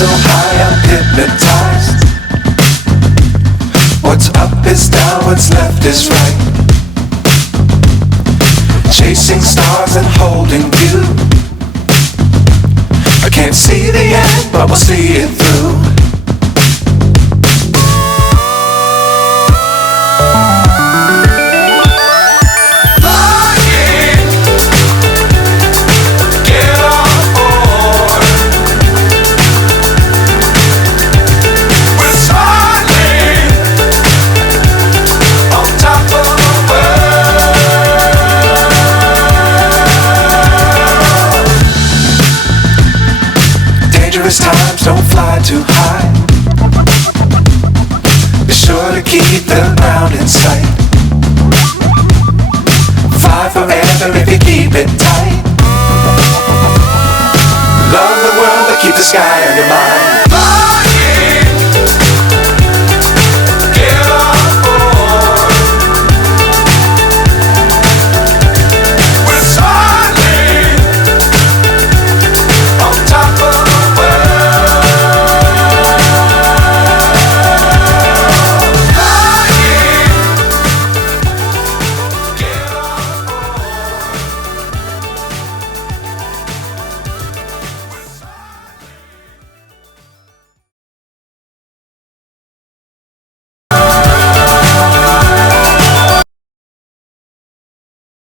so high I'm hypnotized. What's up is down, what's left is right. Chasing stars and holding you. I can't see the end, but we'll see it through. Times don't fly too high. Be sure to keep the ground in sight. Fly forever if you keep it tight. Love the world but keep the sky on your mind.